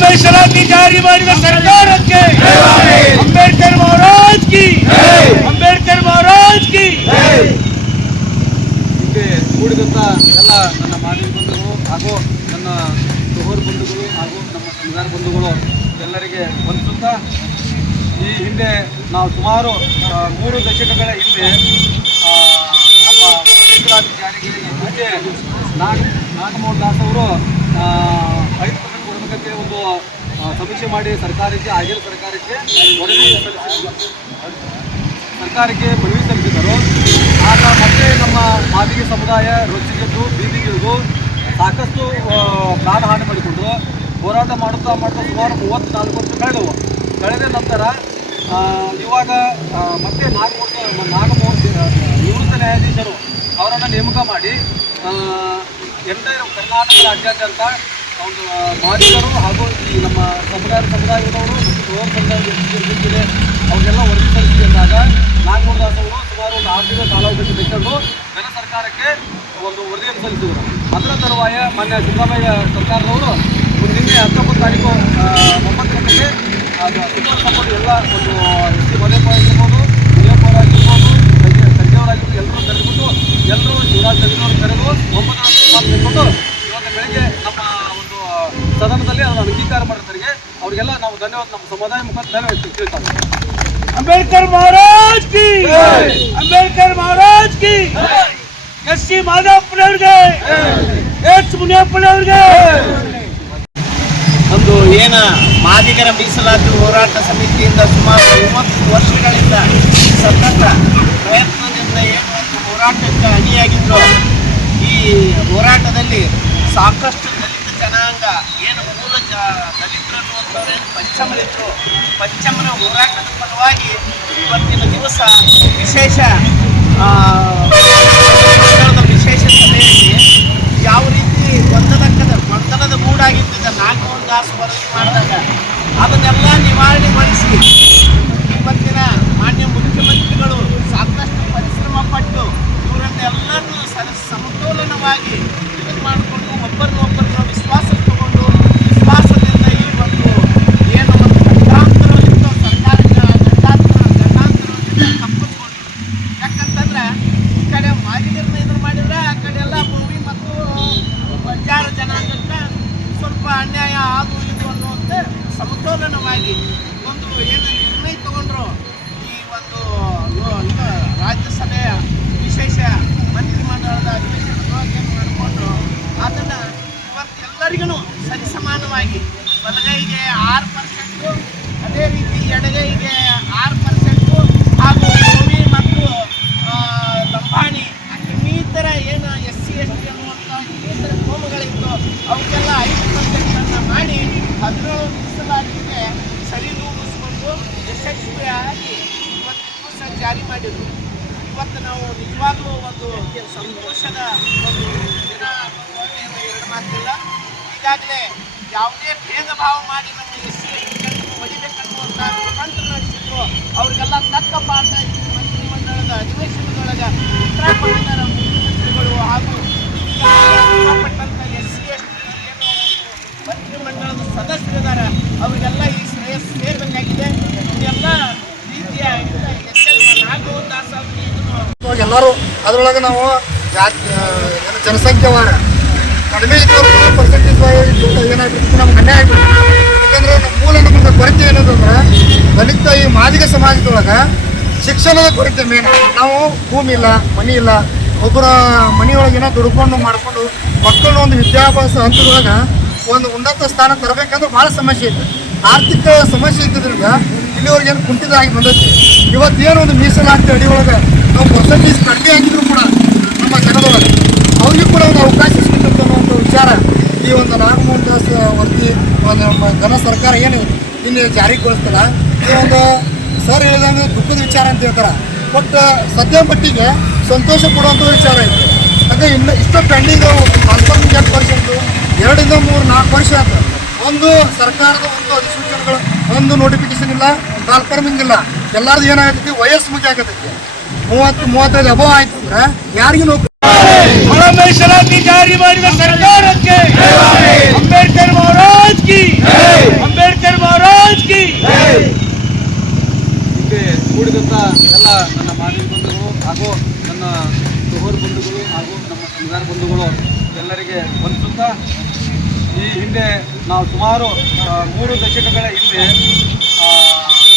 ಮೀಸಲಾತಿ ಜಾರಿ ಮಾಡಿದ ಸರ್ಕಾರಕ್ಕೆ. ಅಂಬೇಡ್ಕರ್ ಮಹಾರಾಜ್ ಕಿ ಅಂಬೇಡ್ಕರ್ ಮಹಾರಾಜ್ ಕಿ ಇಲ್ಲಿ ಕೂಡಿದಂಥ ಎಲ್ಲ ನನ್ನ ಮಾನವ ಬಂಧುಗಳು ಹಾಗೂ ನನ್ನ ಸುಹೋರ್ ಬಂಧುಗಳು ಹಾಗೂ ನಮ್ಮ ಸಮುದಾಯ ಬಂಧುಗಳು ಎಲ್ಲರಿಗೆ ವಂದಿಸುತ್ತಾ ಈ ಹಿಂದೆ ನಾವು ಸುಮಾರು ಮೂರು ದಶಕಗಳ ಹಿಂದೆ ನಮ್ಮ ಜಾರಿಗೆ ಮುಂಚೆ ನಾಗ ನಾಗಮೋಹನ್ ದಾಸ್ ಅವರು ಆ, ಐದು ಪರ್ಸೆಂಟ್ ಕೊಡಬೇಕಂತೇಳಿ ಒಂದು ಸಮೀಕ್ಷೆ ಮಾಡಿ ಸರ್ಕಾರಕ್ಕೆ ಆಗಿನ ಸರ್ಕಾರಕ್ಕೆ ವರದಿ ಸಲ್ಲಿಸಿದ್ರು. ಸರ್ಕಾರಕ್ಕೆ ಮನವಿ ಸಲ್ಲಿಸಿದರು ಆಗ ಮತ್ತೆ ನಮ್ಮ ಮಾದಿಗೆ ಸಮುದಾಯ ರೊಚ್ಚಿಗೆದ್ದು ಬೀದಿಗಿಳಿದು ಸಾಕಷ್ಟು ಆ, ಪ್ರಾಣ ಹಾನಿ ಮಾಡಿಕೊಂಡ್ರು ಹೋರಾಟ ಮಾಡುತ್ತಾ ಮಾಡುತ್ತಾ ಸುಮಾರು ಮೂವತ್ತು ನಾಲ್ಕು ವರ್ಷ ಕಳೆದವು. ಕಳೆದ ನಂತರ ಇವಾಗ ಮತ್ತೆ ನಾಗಮೂರ್ತಿ ನಾಗಮೂರ್ತಿ ನಿವೃತ್ತ ನ್ಯಾಯಾಧೀಶರು ಅವರನ್ನು ನೇಮಕ ಮಾಡಿ ಎಂಟೈರ್ ಕರ್ನಾಟಕ ರಾಜ್ಯಾದ್ಯಂತ ಒಂದು ಮಾದಿಗರು ಹಾಗೂ ಈ ನಮ್ಮ ಸಮುದಾಯ ಸಮುದಾಯದವರು ಮತ್ತು ಗೃಹ ಸಮುದಾಯ ಅವ್ರಿಗೆಲ್ಲ ವರದಿ ಸಲ್ಲಿಸಿದಾಗ ನಾಗಮೋಹನ್ ದಾಸ್ ಅವರು ಸುಮಾರು ಒಂದು ಆರು ದಿನ ಕಾಲಾವಧಿ ತೆಗೆದುಕೊಂಡು ಜನ ಸರ್ಕಾರಕ್ಕೆ ಒಂದು ವರದಿಯನ್ನು ಸಲ್ಲಿಸಿದರು. ಅದರ ತರುವಾಯ ಮಾನ್ಯ ಸಿದ್ದರಾಮಯ್ಯ ಸರ್ಕಾರದವರು ನಿನ್ನೆ ಹತ್ತೊಂಬತ್ತು ತಾರೀಕು ಒಂಬತ್ತು ಗಂಟೆಗೆ ಅದು ಸುಮಾರು ಎಲ್ಲ ಒಂದು ಎಸ್ ಸಿ ಮದೇಪ ಅದನ್ನು ಅಂಗೀಕಾರ ಮಾಡಿದವರಿಗೆ ಅವರಿಗೆಲ್ಲ ನಾವು ಧನ್ಯವಾದ ನಮ್ಮ ಸಮುದಾಯ ಮುಖಾಂತರ ಧನ್ಯವಾದ ತಿಳ್ತಾವೆ ಅಂಬೇಡ್ಕರ್ ಮಹಾರಾಜ್ ಕಿ ಅಂಬೇಡ್ಕರ್ ಮಹಾರಾಜ್ ಕಿ ಎಸ್ ಸಿ ಮಾಧವಪ್ಪನವ್ರಿಗೆ ಎಸ್ ಮುನಿಯಪ್ಪನವ್ರಿಗೆ ಒಂದು ಏನ ಮಾದಿಗರ ಮೀಸಲಾತಿ ಹೋರಾಟ ಸಮಿತಿಯಿಂದ ಸುಮಾರು ಮೂವತ್ತು ವರ್ಷಗಳಿಂದ ಸತತ ಪ್ರಯತ್ನದಿಂದ ಏನು ಹೋರಾಟಕ್ಕೆ ಅಣಿಯಾಗಿದ್ರು ಈ ಹೋರಾಟದಲ್ಲಿ ಸಾಕಷ್ಟು ಏನು ಮೂಲ ಜ ದಲಿತರು ಅನ್ನುವಂಥವ್ರೇನು ಪಂಚಮರಿದ್ರು ಪಂಚಮರ ಹೋರಾಟದ ಫಲವಾಗಿ ಇವತ್ತಿನ ದಿವಸ ವಿಶೇಷ ಆ, ಮಂಡಳದ ವಿಶೇಷ ಸಭೆಯಲ್ಲಿ ಯಾವ ರೀತಿ ಗೊಂದಲಕ್ಕದ ಗೊಂದಲದ ಗೂಡಾಗಿದ್ದ ನಾಗಮೋಹನ್ ದಾಸ್ ವರದಿ ಮಾಡಿದಾಗ ಅದನ್ನೆಲ್ಲ ನಿವಾರಣೆಗೊಳಿಸಿ ಇವತ್ತಿನ ಮಾನ್ಯ ಮುಖ್ಯಮಂತ್ರಿಗಳು ಸಾಕಷ್ಟು ಪರಿಶ್ರಮ ಪಟ್ಟು ಇವರನ್ನೆಲ್ಲರನ್ನೂ ಸರ ಸಮತೋಲನವಾಗಿ ಇದು ಮಾಡಿಕೊಂಡು ಒಬ್ಬರನ್ನೊಬ್ಬರನ್ನ ವಿಶ್ವಾಸ ತಗೊಂಡು ವಿಶ್ವಾಸದಿಂದ ಈ ಒಂದು ಏನು ಒಂದು ಗಂಡಾಂತರವಿತ್ತು ಸರ್ಕಾರಕ್ಕೆ ಗಂಡಾಂತರ ಗಂಡಾಂತರದಿಂದ ತಪ್ಪಿಸ್ಕೊಂಡು ಯಾಕಂತಂದ್ರೆ ಈ ಕಡೆ ಮಾದಿಗರನ್ನ ಎದುರು ಮಾಡಿದ್ರೆ ಆ ಕಡೆ ಎಲ್ಲ ಭೂಮಿ ಮತ್ತು ಬಂಜಾರ ಜನಾಂಗಕ್ಕೆ ಸ್ವಲ್ಪ ಅನ್ಯಾಯ ಅದು ಇದು ಅನ್ನುವಂತೆ ಸಮತೋಲನವಾಗಿ ಒಂದು ಏನು ನಿರ್ಣಯ ತಗೊಂಡ್ರು ಈ ಒಂದು ರಾಜ್ಯಸಭೆಯ ವಿಶೇಷ ಮಂತ್ರಿಮಂಡಲದ ಅಧಿವೇಶನ ಮಾಡಿಕೊಂಡು ಅದನ್ನು ಇವತ್ತೆಲ್ಲರಿಗೂ ಸರಿಸಮಾನವಾಗಿ ಬಲಗೈಗೆ ಆರು ಪರ್ಸೆಂಟು ಅದೇ ರೀತಿ ಎಡಗೈಗೆ ಆರು ಪರ್ಸೆಂಟು ಹಾಗೂ ಭೂಮಿ ಮತ್ತು ಆ, ಲಂಬಾಣಿ ಇನ್ನಿತರ ಏನು ಎಸ್ ಸಿ ಎಸ್ ಟಿ ಅನ್ನುವಂಥ ಇನ್ನಿತರ ಕೋಮುಗಳಿತ್ತು ಅವಕ್ಕೆಲ್ಲ ಐದು ಪರ್ಸೆಂಟನ್ನು ಮಾಡಿ ಹದಿನೇಳು ಮೀಸಲಾತಿಗೆ ಸರಿದೂಗಿಸ್ಕೊಂಡು ಯಶಸ್ವಿಯಾಗಿ ಇವತ್ತು ಜಾರಿ ಮಾಡಿದ್ರು. ಇವತ್ತು ನಾವು ನಿಜವಾಗ್ಲೂ ಒಂದು ಸಂತೋಷದ ಒಂದು ದಿನ ಎರಡು ಮಾತಿಲ್ಲ. ಈಗಾಗಲೇ ಯಾವುದೇ ಭೇದ ಭಾವ ಮಾಡಿ ನಮ್ಮ ಎಸ್ ಸಿ ಹೊಡಿಬೇಕನ್ನುವಂಥ ಕುತಂತ್ರ ನಡೆಸಿದ್ರು. ಅವ್ರಿಗೆಲ್ಲ ತಕ್ಕ ಪಾಠ ಮಂತ್ರಿಮಂಡಲದ ಅಧಿವೇಶನದೊಳಗೆ ಉತ್ತರ ಮುಖ್ಯಮಂತ್ರಿಗಳು ಹಾಗೂ ಸಂಬಂಧಪಟ್ಟಂಥ ಎಸ್ ಸಿ ಎಸ್ ಟಿ ಏನು ಮಂತ್ರಿಮಂಡಲದ ಸದಸ್ಯರಿದ್ದಾರೆ ಅವರಿಗೆಲ್ಲ ಈ ಶ್ರೇಯಸ್ ಸೇರಬೇಕಾಗಿದೆ ಇದೆಲ್ಲ ರೀತಿಯ ಎಸ್ ಎಲ್ ನಾಗಮೋಹನ್ ದಾಸ್ ಅವರಿಗೆ ಇದನ್ನು ಇವಾಗ ಎಲ್ಲರೂ ಅದರೊಳಗೆ ನಾವು ಜಾತಿ ಜನಸಂಖ್ಯೆ ವಾರ ಕಡಿಮೆ ಪರ್ಸೆಂಟೇಜ್ ಏನಾಗ್ಬಿಡ್ತು? ನಮ್ಗೆ ಅನ್ಯಾಯ ಆಗ್ಬಿಡ್ತು. ಯಾಕಂದ್ರೆ ನಮ್ಮ ಮೂಲ ನಮಗೆ ಕೊರತೆ ಏನಂತಂದ್ರೆ ದಲಿತ ಈ ಮಾದಿಗ ಸಮಾಜದೊಳಗೆ ಶಿಕ್ಷಣದ ಕೊರತೆ ಮೇನ್ ನಾವು ಭೂಮಿ ಇಲ್ಲ, ಮನಿ ಇಲ್ಲ ಒಬ್ಬರ ಮನೆಯೊಳಗೆ ಏನೋ ದುಡ್ಕೊಂಡು ಮಾಡ್ಕೊಂಡು ಮಕ್ಕಳನ್ನ ಒಂದು ವಿದ್ಯಾಭ್ಯಾಸ ಹಂತದೊಳಗೆ ಒಂದು ಉನ್ನತ ಸ್ಥಾನ ತರಬೇಕಂದ್ರೆ ಭಾಳ ಸಮಸ್ಯೆ ಐತೆ. ಆರ್ಥಿಕ ಸಮಸ್ಯೆ ಇದ್ದಿದ್ರಿಂದ ಇಲ್ಲಿವರೆಗೆ ಏನು ಕುಂಠಿತರಾಗಿ ಬಂದೈತಿ. ಇವತ್ತೇನು ಒಂದು ಮೀಸಲಾತಿ ಅಡಿ ಒಳಗೆ ನಾವು ಪರ್ಸೆಂಟೇಜ್ ಕಡಿಮೆ ಆಗಿದ್ರು ಕೂಡ ನಮ್ಮ ಜನದೊಳಗೆ. ಅವ್ರಿಗೂ ಕೂಡ ಒಂದು ಅವಕಾಶ ಸಿಗುತ್ತೆ ಅನ್ನುವಂಥ ವಿಚಾರ ಈ ಒಂದು ನಾಗಮೋಹನ್ ದಾಸ್ ವರದಿ, ಒಂದು ನಮ್ಮ ಜನ ಸರ್ಕಾರ ಏನು ಇನ್ನು ಜಾರಿಗೊಳಿಸ್ತಲ್ಲ. ಈ ಒಂದು ಸರ್ ಹೇಳಿದಂಗೆ ದುಃಖದ ವಿಚಾರ ಅಂತ ಹೇಳ್ತಾರೆ. ಬಟ್ ಸದ್ಯ ಮಟ್ಟಿಗೆ ಸಂತೋಷ ಕೊಡುವಂಥ ವಿಚಾರ ಐತೆ. ಅದೇ ಇನ್ನು ಇಷ್ಟು ಪೆಂಡಿಂಗ್ ಕನ್ಫರ್ಮ್ ಎಷ್ಟು ವರ್ಷ ಇತ್ತು ಎರಡರಿಂದ ಮೂರು ನಾಲ್ಕು ವರ್ಷ ಆಯ್ತು. ಒಂದು ಸರ್ಕಾರದ ಯಾವುದು ಅಧಿಸೂಚನೆಗಳು ಒಂದು ನೋಟಿಫಿಕೇಶನ್ ಇಲ್ಲ ಕಾಲ್ಫರ್ಮಿಂಗ್ ಇಲ್ಲ. ಎಲ್ಲಾರ್ದು ಏನಾಗತೈತಿ ವಯಸ್ಸು ಮುಖ್ಯ ಆಗತೈತಿ ಮೂವತ್ತು ಮೂವತ್ತೈದು ಅಭಾವ ಆಯ್ತು ಅಂದ್ರೆ ಯಾರಿಗೂ ನೌಕರಿ ಮೀಸಲಾತಿ ಜಾರಿ ಮಾಡಿದ ಸರ್ಕಾರಕ್ಕೆ ಅಂಬೇಡ್ಕರ್ ಮಹಾರಾಜ್ ಕಿ ಅಂಬೇಡ್ಕರ್ ಮಹಾರಾಜ್ ಕಿ. ಹಿಂದೆ ಕೂಡಿದಂತ ಎಲ್ಲ ನನ್ನ ಮಾನವೀಯ ಬಂಧುಗಳು ಹಾಗೂ ನನ್ನ ಸೋಹರ್ ಬಂಧುಗಳು ಹಾಗೂ ನಮ್ಮ ಸಂವಿಧಾನ ಬಂಧುಗಳು ಎಲ್ಲರಿಗೆ ವಂದಿಸುತ್ತಾ ಈ ಹಿಂದೆ ನಾವು ಸುಮಾರು ಮೂರು ದಶಕಗಳ ಹಿಂದೆ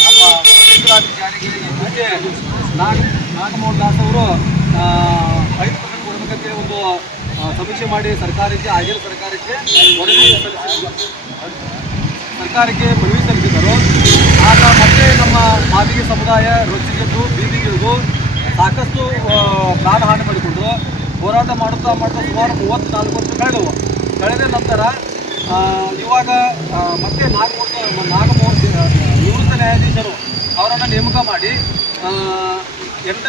ನಮ್ಮ ಗುಜರಾತ್ ಜಾರಿಗೆ ನಾಗ, ನಾಗಮೋಹನ್ ದಾಸ್ ಅವರು ಐದು ಪರ್ಸೆಂಟ್ ಕೊಡಬೇಕಂತೇಳಿ ಒಂದು ಸಮೀಕ್ಷೆ ಮಾಡಿ ಸರ್ಕಾರಕ್ಕೆ ಆಗಿರೋ ಸರ್ಕಾರಕ್ಕೆ ಮನವಿ ಸಲ್ಲಿಸಿದ್ರು. ಸರ್ಕಾರಕ್ಕೆ ಮನವಿ ಸಲ್ಲಿಸಿದರು ಆಗ ಮತ್ತೆ ನಮ್ಮ ಮಾದಿಗೆ ಸಮುದಾಯ ರೊಚ್ಚಿಗೆದ್ದು ಬೀದಿಗಿಳಿದು ಸಾಕಷ್ಟು ಪ್ರಾಣಹಾನಿ ಪ್ರಾಣ ಹಾನಿ ಮಾಡಿಕೊಂಡ್ರು ಹೋರಾಟ ಮಾಡುತ್ತಾ ಮಾಡುತ್ತಾ ಸುಮಾರು ಮೂವತ್ತ್ನಾಲ್ಕು ವರ್ಷ ಕಳೆದವು. ಕಳೆದ ನಂತರ ಇವಾಗ ಮತ್ತೆ ನಾಗಮೂರ್ತಿ ನಾಗಮೂರ್ತಿ ನಿವೃತ್ತ ನ್ಯಾಯಾಧೀಶರು ಅವರನ್ನು ನೇಮಕ ಮಾಡಿ ಎಂಟನೇ